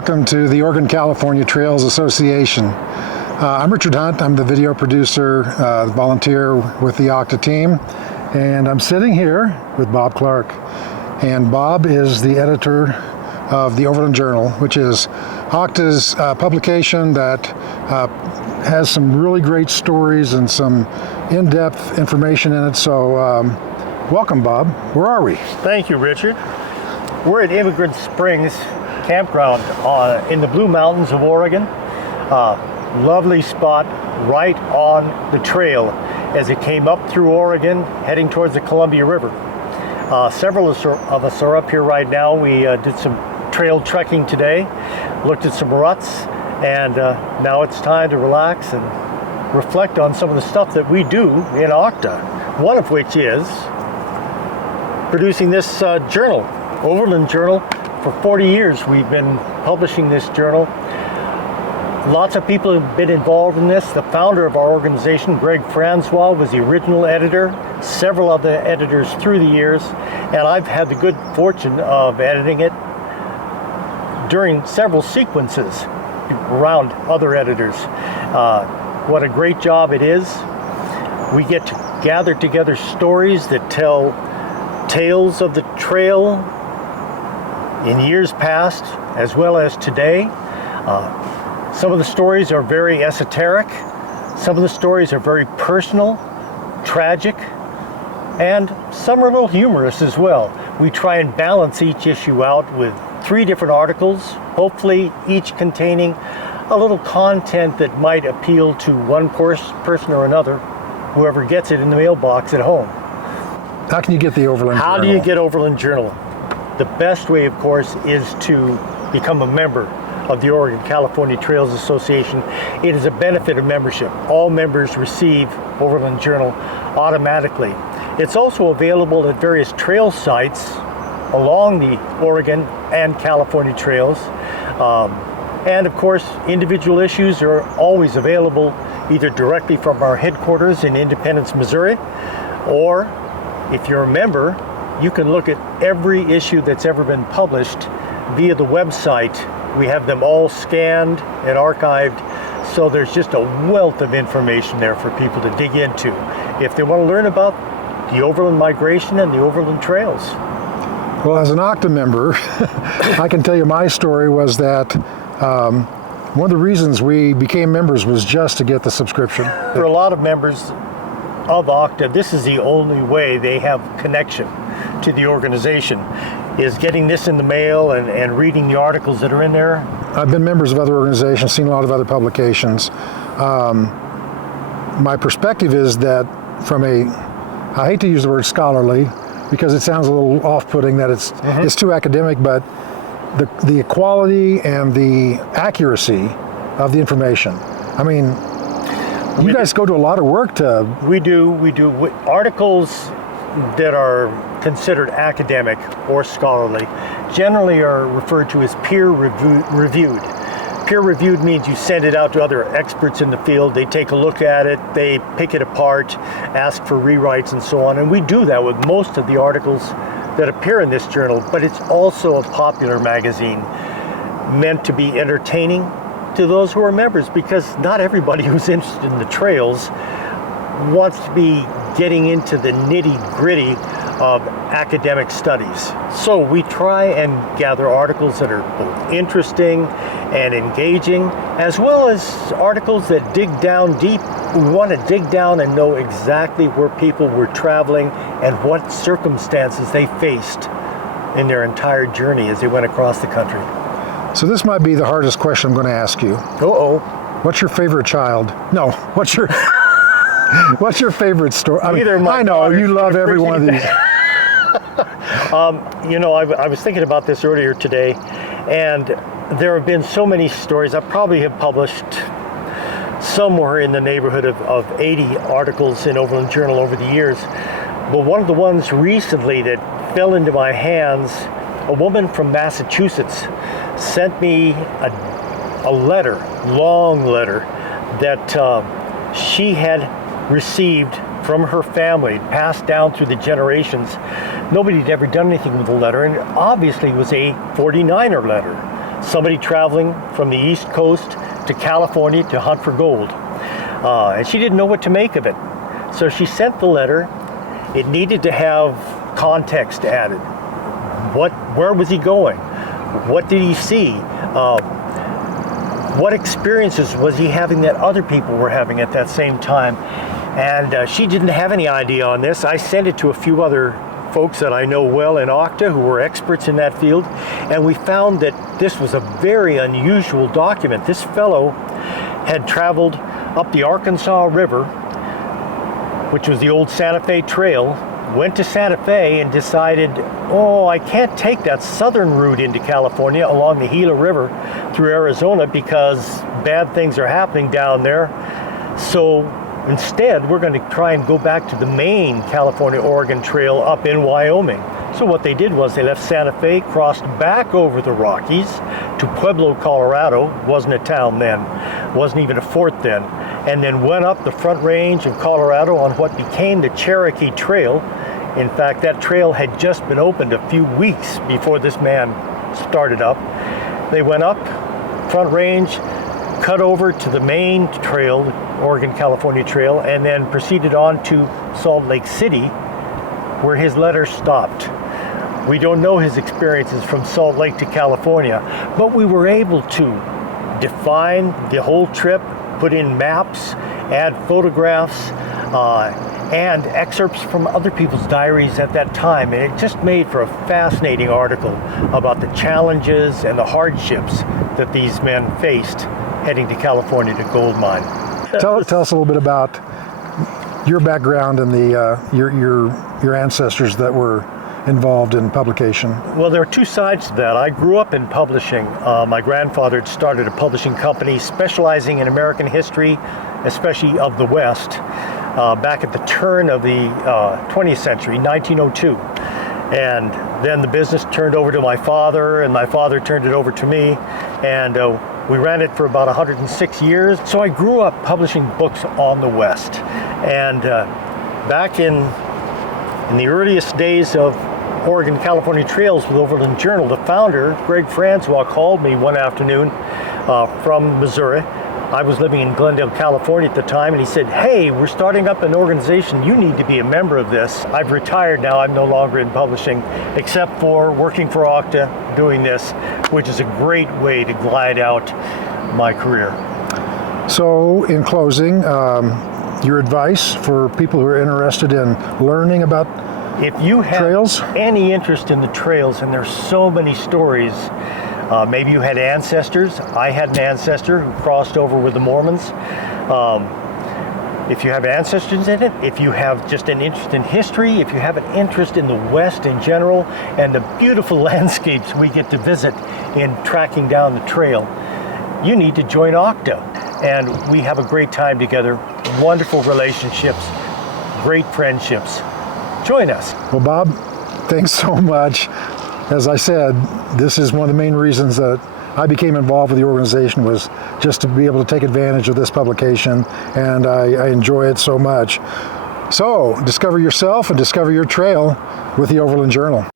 welcome to the Oregon California Trails Association. I'm Richard Hunt. I'm the video producer, volunteer with the OCTA team, and I'm sitting here with Bob Clark. And Bob is the editor of the Overland Journal, which is OCTA's publication that has some really great stories and some in-depth information in it. So welcome, Bob. Where are we? Thank you, Richard. We're at Immigrant Springs Campground in the Blue Mountains of Oregon. Lovely spot right on the trail as it came up through Oregon, heading towards the Columbia River. Several of us are up here right now. We did some trail trekking today, looked at some ruts, and now it's time to relax and reflect on some of the stuff that we do in OCTA, one of which is producing this journal, Overland Journal. For 40 years we've been publishing this journal. Lots of people have been involved in this. The founder of our organization, Greg Francois, was the original editor, several other editors through the years, and I've had the good fortune of editing it during several sequences around other editors. What a great job it is. We get to gather together stories that tell tales of the trail in years past as well as today. Some of the stories are very esoteric. Some of the stories are very personal, tragic, and some are a little humorous as well. We try and balance each issue out with 3 different articles, hopefully each containing a little content that might appeal to one person or another, whoever gets it in the mailbox at home. How can you get the Overland Journal? How do you get Overland Journal? The best way, of course, is to become a member of the Oregon California Trails Association. It is a benefit of membership. All members receive Overland Journal automatically. It's also available at various trail sites along the Oregon and California trails. And of course, individual issues are always available either directly from our headquarters in Independence, Missouri, or if you're a member, you can look at every issue that's ever been published via the website. We have them all scanned and archived, so there's just a wealth of information there for people to dig into if they want to learn about the overland migration and the overland trails. Well, as an OCTA member, I can tell you my story was that one of the reasons we became members was just to get the subscription. For a lot of members of OCTA, this is the only way they have connection to the organization, is getting this in the mail and reading the articles that are in there. I've been members of other organizations, seen a lot of other publications. My perspective is that from I hate to use the word scholarly because it sounds a little off-putting that it's too academic, but the quality and the accuracy of the information. I mean, you guys go to a lot of work to... We do. Articles that are considered academic or scholarly generally are referred to as peer-reviewed. Peer-reviewed means you send it out to other experts in the field, they take a look at it, they pick it apart, ask for rewrites and so on, and we do that with most of the articles that appear in this journal, but it's also a popular magazine meant to be entertaining to those who are members, because not everybody who's interested in the trails wants to be getting into the nitty-gritty of academic studies. So we try and gather articles that are both interesting and engaging, as well as articles that dig down deep. We want to dig down and know exactly where people were traveling and what circumstances they faced in their entire journey as they went across the country. So this might be the hardest question I'm going to ask you. Uh-oh. What's your favorite child? No, what's your favorite story? I know you love every one of these. I was thinking about this earlier today, and there have been so many stories. I probably have published somewhere in the neighborhood of 80 articles in Overland Journal over the years. But one of the ones recently that fell into my hands, a woman from Massachusetts sent me a letter, long letter, that she had received from her family, passed down through the generations. Nobody had ever done anything with the letter, and obviously it was a 49er letter. somebody traveling from the East Coast to California to hunt for gold. And she didn't know what to make of it. So she sent the letter. It needed to have context added. Where was he going? What did he see? What experiences was he having that other people were having at that same time? And she didn't have any idea on this. I sent it to a few other folks that I know well in Octa who were experts in that field, and we found that this was a very unusual document. This fellow had traveled up the Arkansas River, which was the old Santa Fe Trail, went to Santa Fe and decided, oh, I can't take that southern route into California along the Gila River through Arizona because bad things are happening down there. So instead, we're going to try and go back to the main California-Oregon Trail up in Wyoming. So what they did was they left Santa Fe, crossed back over the Rockies to Pueblo, Colorado. Wasn't a town then, wasn't even a fort then, and then went up the Front Range of Colorado on what became the Cherokee Trail. In fact, that trail had just been opened a few weeks before this man started up. They went up Front Range, cut over to the main trail, Oregon-California Trail, and then proceeded on to Salt Lake City, where his letter stopped. We don't know his experiences from Salt Lake to California, but we were able to define the whole trip, put in maps, add photographs, and excerpts from other people's diaries at that time. And it just made for a fascinating article about the challenges and the hardships that these men faced heading to California to gold mine. Tell us a little bit about your background and your ancestors that were involved in publication. Well, there are two sides to that. I grew up in publishing. My grandfather had started a publishing company specializing in American history, especially of the West, back at the turn of the 20th century, 1902. And then the business turned over to my father, and my father turned it over to me, and we ran it for about 106 years. So I grew up publishing books on the West. And back in the earliest days of Oregon-California Trails with Overland Journal, the founder, Greg Francois, called me one afternoon from Missouri. I was living in Glendale, California at the time, and he said, hey, we're starting up an organization. You need to be a member of this. I've retired now. I'm no longer in publishing, except for working for Octa, doing this, which is a great way to glide out my career. So, in closing, your advice for people who are interested in learning about if you have trails? Any interest in the trails, and there's so many stories, maybe you had ancestors. I had an ancestor who crossed over with the Mormons. If you have ancestors in it, if you have just an interest in history, if you have an interest in the West in general, and the beautiful landscapes we get to visit in tracking down the trail, you need to join Octa. And we have a great time together, wonderful relationships, great friendships. Join us. Well, Bob, thanks so much. As I said, this is one of the main reasons that I became involved with the organization, was just to be able to take advantage of this publication, and I enjoy it so much. So, discover yourself and discover your trail with the Overland Journal.